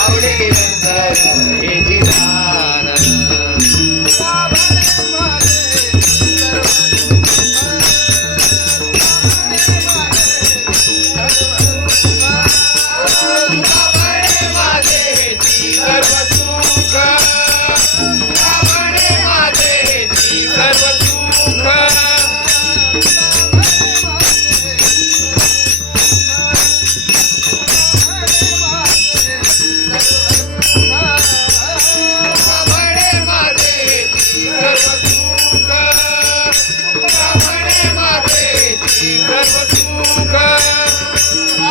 Awade I have to go.